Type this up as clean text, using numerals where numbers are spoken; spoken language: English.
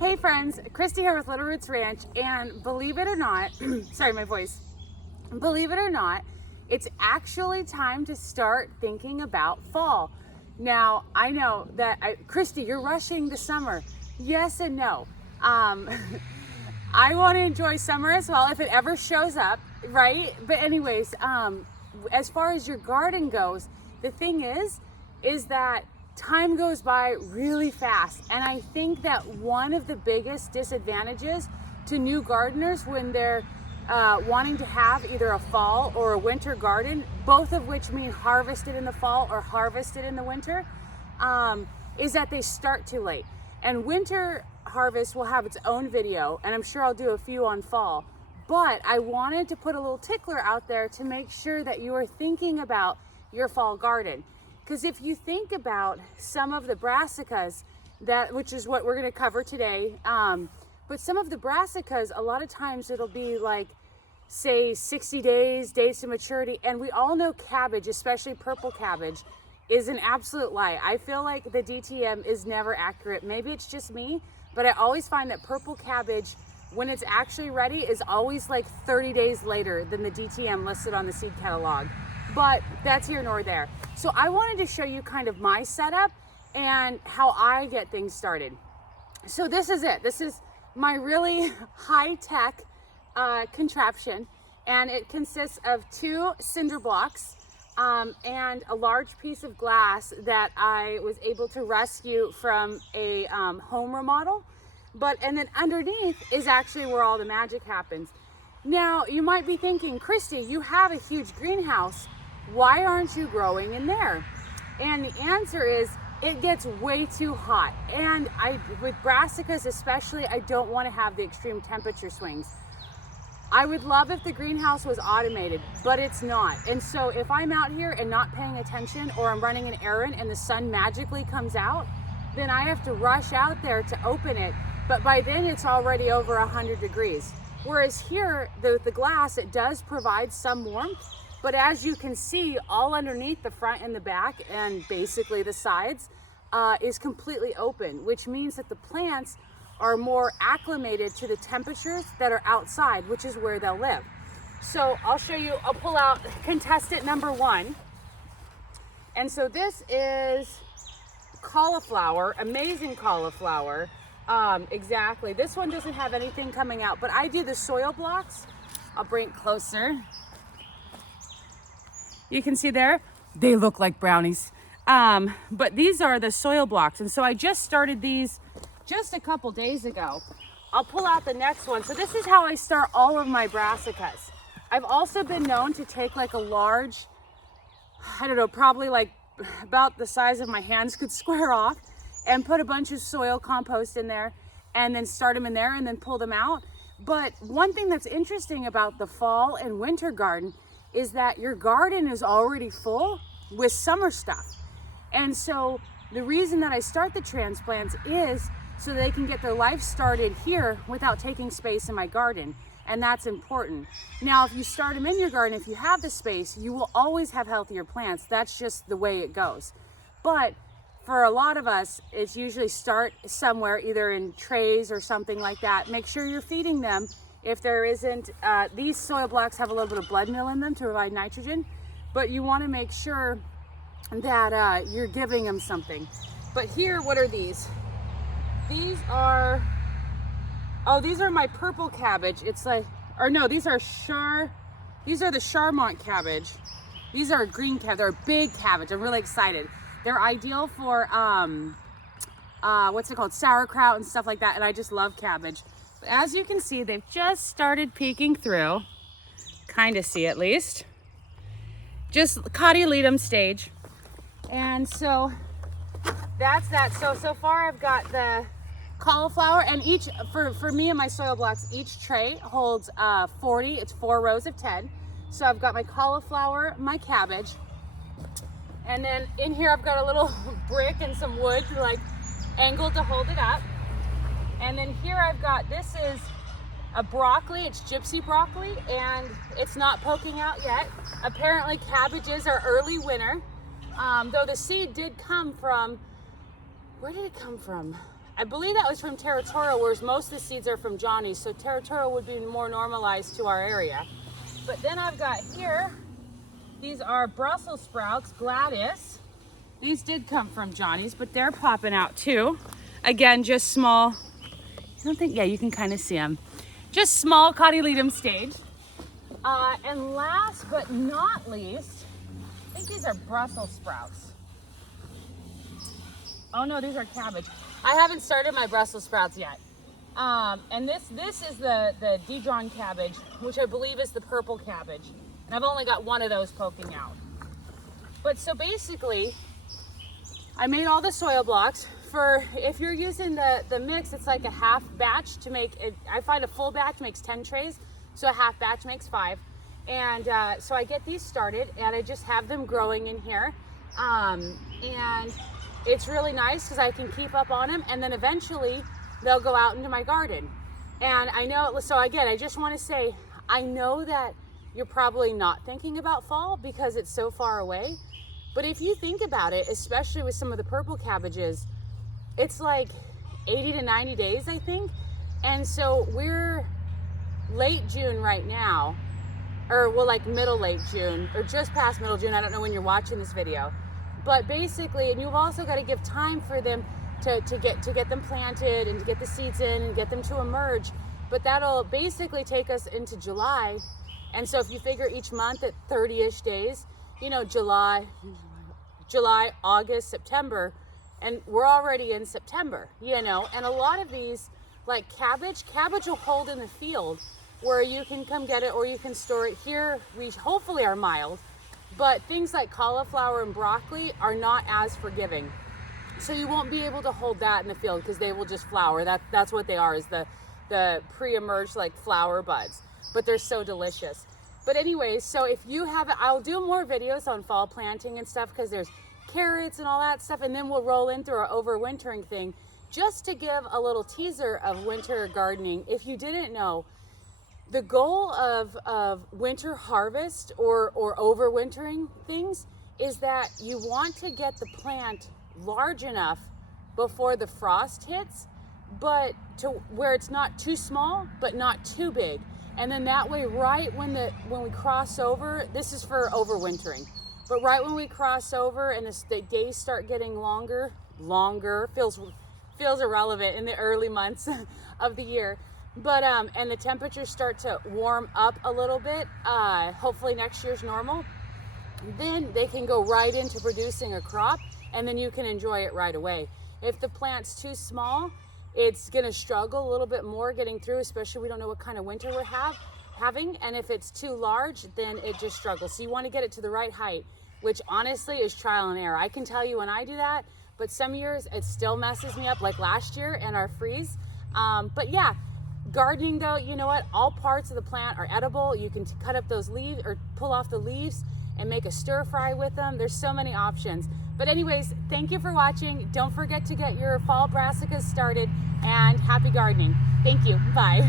Hey friends, Christy here with Little Roots Ranch, and believe it or not, sorry my voice, believe it or not, it's actually time to start thinking about fall. Now, I know that, Christy, you're rushing the summer. Yes and no. I want to enjoy summer as well if it ever shows up, right? But anyways, as far as your garden goes, the thing is that time goes by really fast. And I think that one of the biggest disadvantages to new gardeners when they're wanting to have either a fall or a winter garden, both of which mean harvested in the fall or harvested in the winter, is that they start too late. And winter harvest will have its own video, and I'm sure I'll do a few on fall. But I wanted to put a little tickler out there to make sure that you are thinking about your fall garden. Because if you think about some of the brassicas, which is what we're going to cover today, but some of the brassicas, a lot of times it'll be like, say, 60 days to maturity. And we all know cabbage, especially purple cabbage, is an absolute lie. I feel like the DTM is never accurate. Maybe it's just me, but I always find that purple cabbage, when it's actually ready, is always like 30 days later than the DTM listed on the seed catalog. But that's here nor there. So I wanted to show you kind of my setup and how I get things started. So this is it. This is my really high-tech contraption, and it consists of 2 cinder blocks and a large piece of glass that I was able to rescue from a home remodel. And then underneath is actually where all the magic happens. Now, you might be thinking, Christy, you have a huge greenhouse. Why aren't you growing in there? And the answer is, it gets way too hot. And with brassicas especially, I don't want to have the extreme temperature swings. I would love if the greenhouse was automated, but it's not. And so if I'm out here and not paying attention, or I'm running an errand and the sun magically comes out, then I have to rush out there to open it. But by then it's already over 100 degrees. Whereas here, the glass, it does provide some warmth, but as you can see, all underneath the front and the back and basically the sides is completely open, which means that the plants are more acclimated to the temperatures that are outside, which is where they'll live. So I'll show you, I'll pull out contestant number 1. And so this is cauliflower, amazing cauliflower. Exactly. This one doesn't have anything coming out, but I do the soil blocks. I'll bring it closer. You can see there, they look like brownies. But these are the soil blocks. And so I just started these just a couple days ago. I'll pull out the next one. So this is how I start all of my brassicas. I've also been known to take like a large, I don't know, probably like about the size of my hands could square off, and put a bunch of soil compost in there and then start them in there and then pull them out. But one thing that's interesting about the fall and winter garden is that your garden is already full with summer stuff. And so the reason that I start the transplants is so they can get their life started here without taking space in my garden. And that's important. Now, if you start them in your garden, if you have the space, you will always have healthier plants. That's just the way it goes. But for a lot of us, it's usually start somewhere, either in trays or something like that. Make sure you're feeding them. If there isn't, these soil blocks have a little bit of blood meal in them to provide nitrogen, but you want to make sure that you're giving them something. But here, what are these? These are my purple cabbage. It's like, or no, these are the Charmant cabbage. These are green cabbage. They're a big cabbage. I'm really excited. They're ideal for, what's it called? Sauerkraut and stuff like that. And I just love cabbage. But as you can see, they've just started peeking through. Kind of see at least. Just cotyledon stage. And so that's that. So far I've got the cauliflower, and each, for me and my soil blocks, each tray holds 40. It's 4 rows of 10. So I've got my cauliflower, my cabbage. And then in here, I've got a little brick and some wood, like angled to hold it up. And then here I've got, this is a broccoli. It's gypsy broccoli, and it's not poking out yet. Apparently cabbages are early winter, though the seed did come from, where did it come from? I believe that was from Territorial, whereas most of the seeds are from Johnny's. So Territorial would be more normalized to our area. But then I've got here, these are Brussels sprouts, Gladys. These did come from Johnny's, but they're popping out too. Again, just small. I don't think, yeah, you can kind of see them. Just small cotyledon stage. And last but not least, I think these are Brussels sprouts. Oh no, these are cabbage. I haven't started my Brussels sprouts yet. And this is the Dijon cabbage, which I believe is the purple cabbage. And I've only got one of those poking out. But so basically, I made all the soil blocks. For if you're using the mix, it's like a half batch to make it. I find a full batch makes 10 trays, so a half batch makes 5. And so I get these started, and I just have them growing in here. And it's really nice because I can keep up on them, and then eventually they'll go out into my garden. And I know, so again, I just want to say, I know that you're probably not thinking about fall because it's so far away. But if you think about it, especially with some of the purple cabbages, it's like 80 to 90 days, I think. And so we're late June right now, or well, like middle late June, or just past middle June. I don't know when you're watching this video. But basically, and you've also got to give time for them to get them planted and to get the seeds in and get them to emerge. But that'll basically take us into July. And so if you figure each month at 30-ish days, you know, July, August, September, and we're already in September, you know. And a lot of these, like cabbage will hold in the field where you can come get it or you can store it here. We hopefully are mild, but things like cauliflower and broccoli are not as forgiving. So you won't be able to hold that in the field because they will just flower. That's what they are, is the pre-emerged like flower buds, but they're so delicious. But anyways, so if you have, I'll do more videos on fall planting and stuff because there's carrots and all that stuff, and then we'll roll in through our overwintering thing just to give a little teaser of winter gardening. If you didn't know, the goal of winter harvest or overwintering things is that you want to get the plant large enough before the frost hits, but to where it's not too small but not too big. And then that way, right when we cross over, this is for overwintering, but right when we cross over and the days start getting longer feels irrelevant in the early months of the year. But and the temperatures start to warm up a little bit, hopefully next year's normal, then they can go right into producing a crop, and then you can enjoy it right away. If the plant's too small, it's gonna struggle a little bit more getting through, especially we don't know what kind of winter we're having. And if it's too large, then it just struggles. So you wanna get it to the right height, which honestly is trial and error. I can tell you when I do that, but some years it still messes me up, like last year in our freeze. But yeah, gardening though, you know what? All parts of the plant are edible. You can cut up those leaves or pull off the leaves and make a stir fry with them. There's so many options. But anyways, thank you for watching. Don't forget to get your fall brassicas started, and happy gardening. Thank you. Bye.